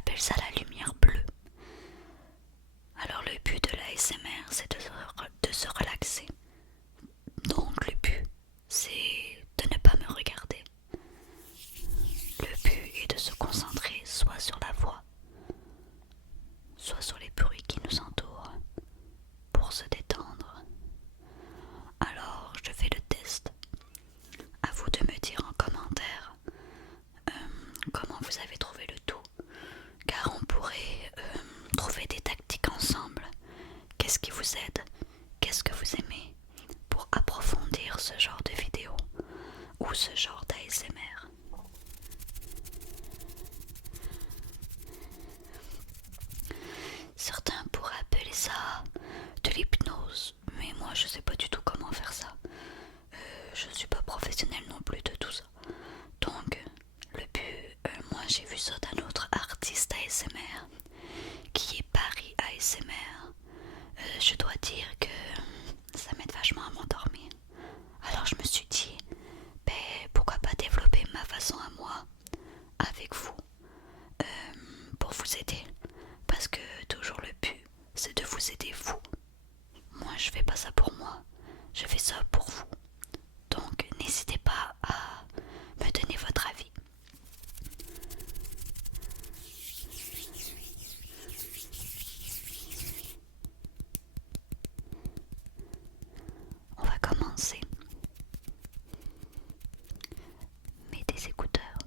appelle ça la lumière bleue. Alors le but de la SMR, c'est de se relaxer. Donc le but, c'est de ne pas me regarder. Le but est de se concentrer soit sur la voix, soit sur les bruits qui nous entourent, pour se détendre. Alors je fais le test. À vous de me dire en commentaire comment vous avez trouvé le tout, car on pourrait trouver des tactiques ensemble. Qu'est-ce qui vous aide? Qu'est-ce que vous aimez pour approfondir ce genre de vidéo ou ce genre d'ASMR? Certains pourraient appeler ça de l'hypnose, mais moi je sais pas du tout comment faire ça. Je ne suis pas professionnelle non plus de tout ça. Donc le but, moi j'ai vu ça d'un autre artiste ASMR qui est Paris ASMR. Je dois dire que ça m'aide vachement à m'endormir. Alors je me suis dit, ben pourquoi pas développer ma façon à moi avec vous pour vous aider. Parce que toujours le but, c'est de vous aider vous. Moi je fais pas ça pour moi, je fais ça pour vous. Donc n'hésitez pas à me donner votre avis. On va commencer. Mets des écouteurs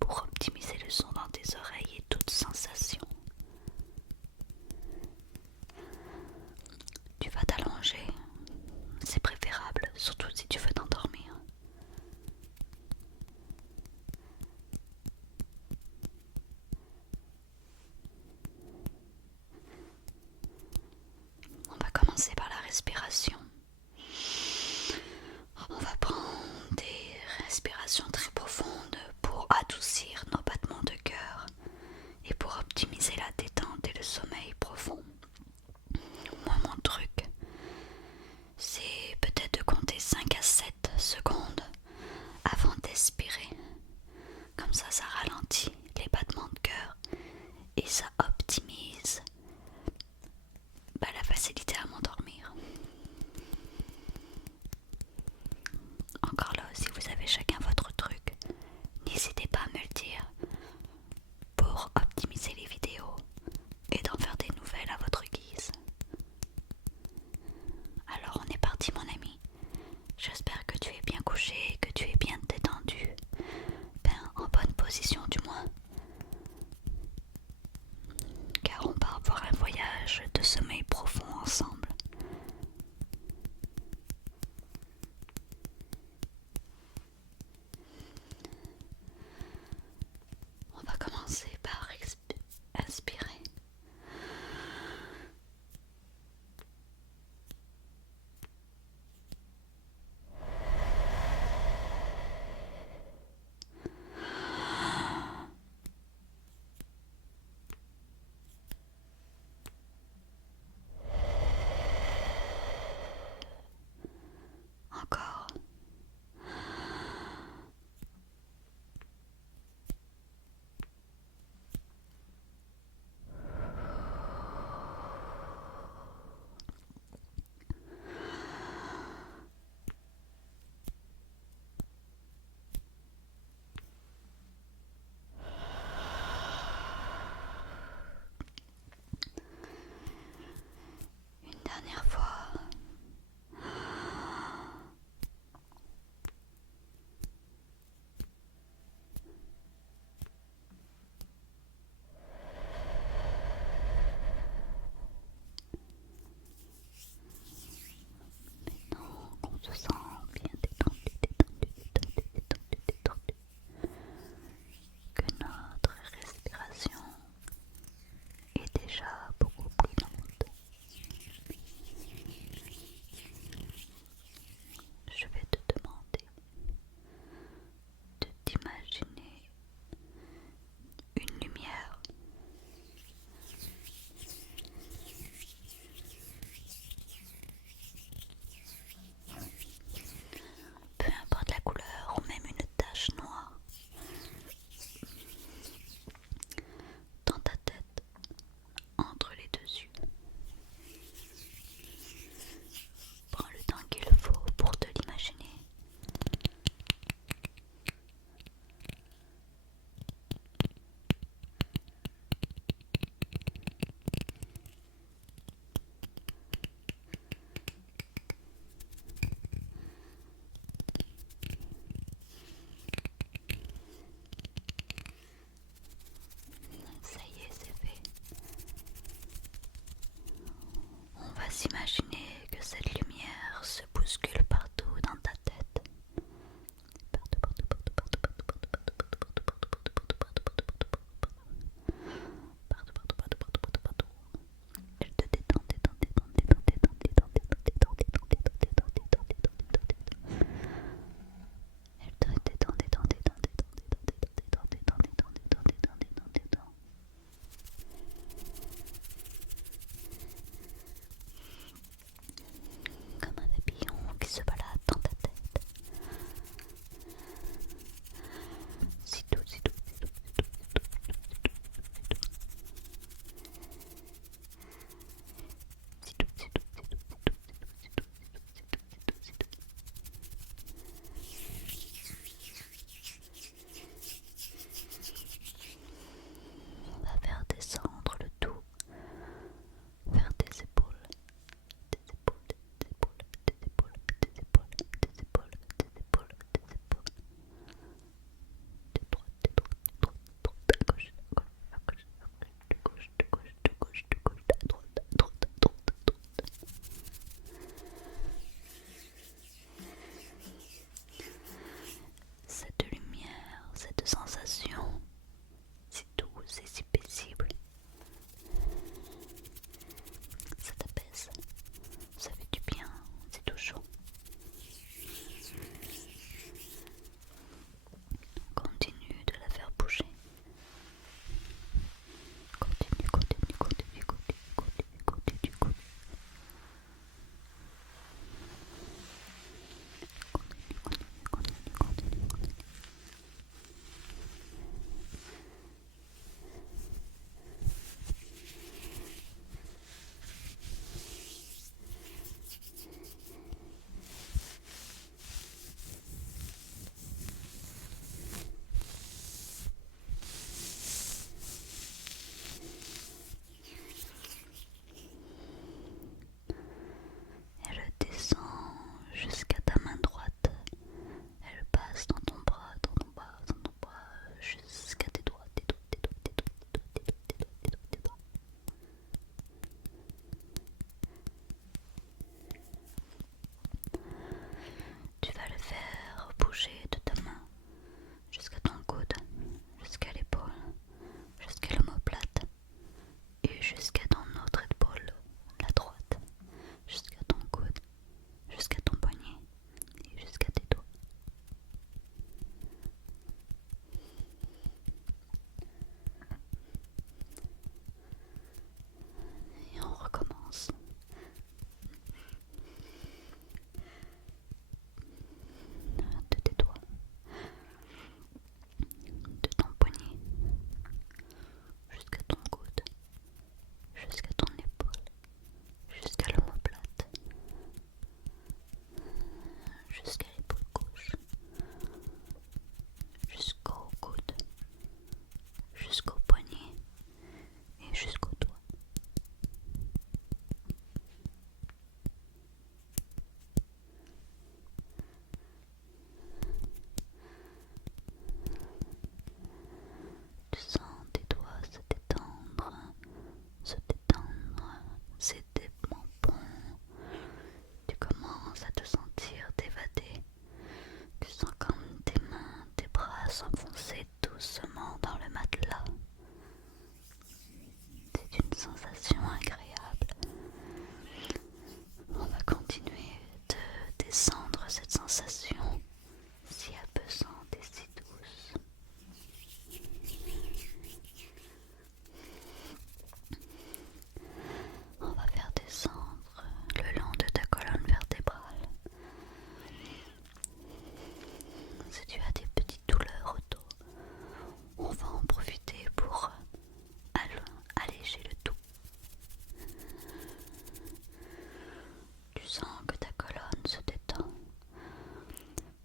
pour optimiser le son dans tes oreilles et toute sensation. Tu vas t'allonger, c'est préférable, surtout si tu veux t'endormir. On va commencer par la respiration. On va prendre des respirations très profondes pour adoucir nos battements de cœur et pour optimiser la détente et le sommeil profond. Moi, mon truc, c'est peut-être de compter 5 à 7 secondes avant d'expirer. Comme ça ralentit les battements de cœur et ça optimise la facilité à m'endormir. Encore là, si vous avez chacun votre truc, n'hésitez pas à me le dire pour optimiser les vidéos et d'en faire des nouvelles à votre guise. Alors on est parti mon ami. J'espère que tu es bien couché, que tu es bien détendu, en bonne position du moins. Car on part voir un voyage de sommeil profond ensemble. On va commencer par inspirer. laisse imaginer que cette lumière se bouscule partout dans ta tête. Partout, partout, partout, partout, partout, partout, partout, partout, partout, partout, partout, partout, partout. Elle te détend, détend, détend, détend, détend, détend, détend, détend, détend, détend, détend, détend, détend, détend. Elle te détend, détend, détend, détend, détend, détend, détend, détend, détend, détend, détend, détend. Comme un papillon qui se balade dans ta tête. C'est tout, c'est tout, c'est tout, c'est tout, c'est tout, c'est tout, c'est tout. C'est tout, c'est tout, c'est tout, c'est tout, c'est tout, c'est tout, c'est tout, c'est tout, c'est tout. On va faire descendre le tout vers tes épaules, tes épaules, tes épaules, tes épaules, tes épaules, tes épaules, tes épaules, tes épaules. De droite, de droite, de droite, de droite, à gauche, à gauche, à gauche, de gauche, de gauche, de gauche, de gauche, à droite, à droite, à droite, à droite. Cette lumière, cette sensation, c'est doux, c'est si paisible. Ça t'apaise, ça fait du bien, c'est tout chaud. Continue de la faire bouger. Continue, continue, continue, continue, continue, continue, continue. Continue, continue, continue. Elle descend jusqu'à ta main droite. Elle passe dans ton bras, dans ton bras, dans ton bras, jusqu'à tes doigts, tes doigts, tes doigts, tes doigts, tes doigts, tes doigts, tes doigts, tes doigts, tes doigts. Tu vas le faire bouger de ta main jusqu'à ton coude, jusqu'à l'épaule, jusqu'à l'omoplate et jusqu'à ton autre épaule, la droite, jusqu'à ton coude, jusqu'à ton poignet et jusqu'à tes doigts. Et on recommence. De tes doigts, de ton poignet, jusqu'à ton coude, jusqu'à ton épaule, jusqu'à l'omoplate, jusqu'à l'épaule gauche, jusqu'au coude, jusqu'au poignet et jusqu'au doigt. Tu sens tes doigts se détendre, se détendre, c'est tellement bon. Tu commences à te sentir t'évader. Tu sens comme tes mains, tes bras s'enfoncer doucement dans le matelas. C'est une sensation agréable. On va continuer de descendre cette sensation si apaisante et si douce. On va faire descendre le long de ta colonne vertébrale. Si tu as des petites douleurs au dos, on va en profiter pour alléger le tout. Tu sens que ta colonne se détend,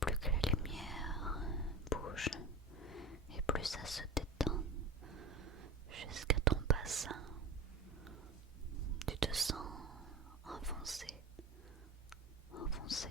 plus que la lumière bouge et plus ça se détend jusqu'à ton bassin. Tu te sens enfoncé, enfoncé,